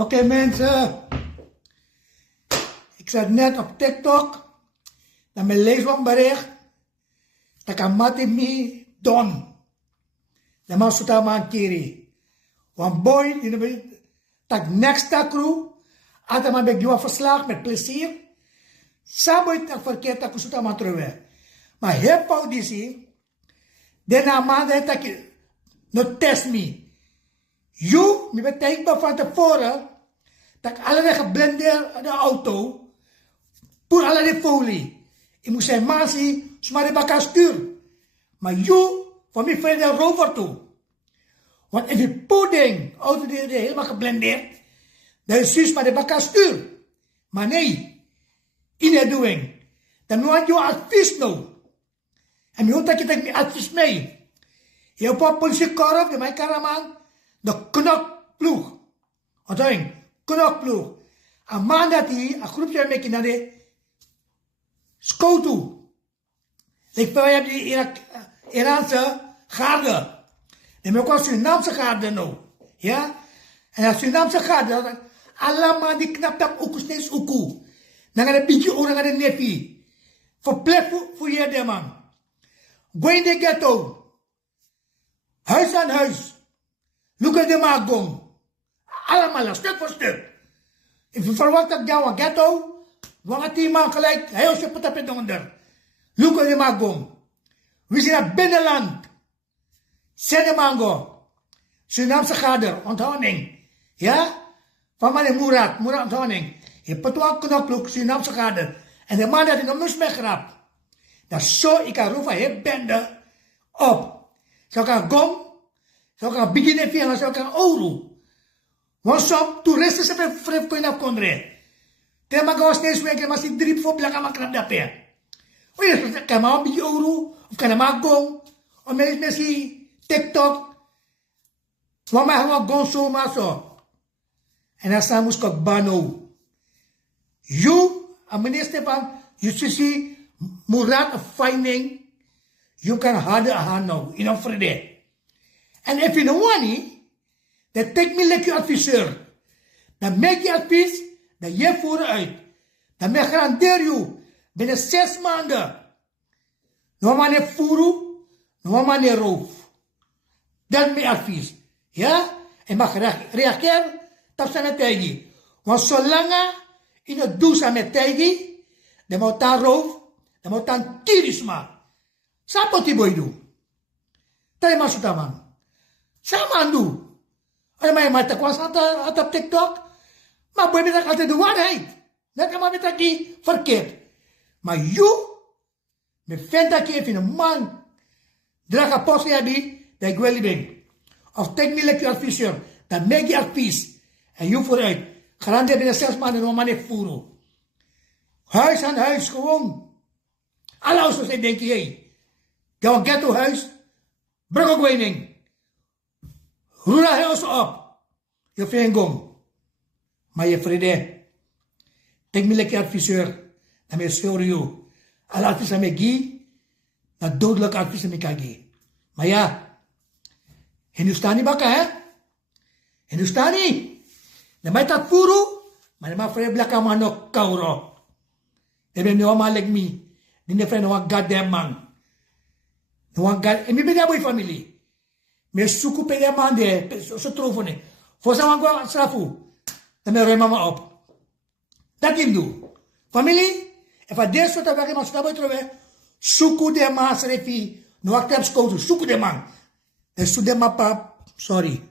Oké mensen, ik zat net op TikTok, dan me lees een bericht, dat kan Matimi Don, de man suta man kiri, wan boy die tak next crew, altijd maar bij verslag met plezier, saboy tak verkeerd tak suta man terug, maar heel fout is hier, daarna man dat no test me. You, mi betekent van tevoren dat ik allerlei geblendeerd de auto, voor allerlei folie. Ik moest zijn mazie, maar de bakka stuur. Maar you, van mij verder rover toe. Want als je pudding, auto die helemaal geblendeerd, dan is zus maar de bakka stuur. Maar nee, in de doing. Dan moet je advies nou. En je hoort dat je mijn advies mee. Je hebt een politiekorf, mijn karaman. De knokploeg. Onthouding, knokploeg. Een man dat hij, een groepje met je naar de scout toe. Ik heb die Iraanse garde. En ook een Surinaamse garde nou. Ja? En dat Surinaamse garde, allemaal die knapt op ook steeds ook. Dan gaan een beetje oren naar de neefje. Verplek voor je de man. Go in de ghetto. Huis aan huis. Look at the magong. Allemaal, stuk voor stuk. If je verwacht dat jou een ghetto, dan gaat die man gelijk, heel veel patapet onder. Look at the magong. We zijn naar binnenland. Zende mango. Surinaamse gader, onthouding. Ja? Van meneer Murat onthouding. Je patuak knokloek, Surinaamse gader. En de man dat in de mus meegrapt. Dat zo, ik kan roepen, heel bende op. Zo kan gong. Zo kan beginnen via, zo kan ouro. Want zo, toeristen zijn vrij voor je kondre. Tema gawas steeds weer, maar si drip voor belakang makrap dape. O je kan maar een beetje ouro, of kan maar gong, of mensen TikTok. Want mij gewoon gong zo maar zo. En dan staan moest ik bano. You, aan meneer Stefan, justitie, Murat of finding, you kan harder aan nou, in een vrede. En if you don't want it, dan take me like je adviseur. Dan maak je advies, dan je voeren uit. Dan me garandeer je, binnen 6 maanden, nog maar niet voeren, nog maar niet roof. Dat is mijn advies. Ja? En mag reageren, dat zijn het tegen. Want zolang in het doel zijn met tegen, dan moet dan roof, dan moet dan kirisma. Sapot die boy doen. Dat is maar zo man. Sama ando. Ay may mata ko sa atap TikTok. Maar boy met altijd de waarheid. Dat kan maar met die verkeerd. Maar you, me vindt dat je even een man draag een post hebben, dat ik wel ben. Of take me like je adviseur. Dan maak je advies. En you vooruit. Garandeer binnen 6 maanden nog maar niet voeren. Huis aan huis gewoon. Alle ouders zijn denk je, hey. Ga een ghetto huis. Brug ook weining. Rura heel op. Je vindt gong. Maar je vrede. Denk me lekker adviseur. Dan ben je schuldig jou. Alle advies aan mij gie. Dat dodelijke advies aan mij kan gie. Maar ja. Hindustani baka hè. Hindustani. Dan ben je dat puro. Maar dan ben je vrede blaka man ook kauro. Dan ben je nou maar like me. Dan ben je vrede nou goddamn man. En mi ben je boy familie. Me suku pe de mande, so trofone. Fosa mangwa strafu. Dan me mama op. Dat ik doe. Familie, en van deze soort werken maar stap trove. Suku de man srefi. No actep skotu, suku de man. En su de mapa, sorry.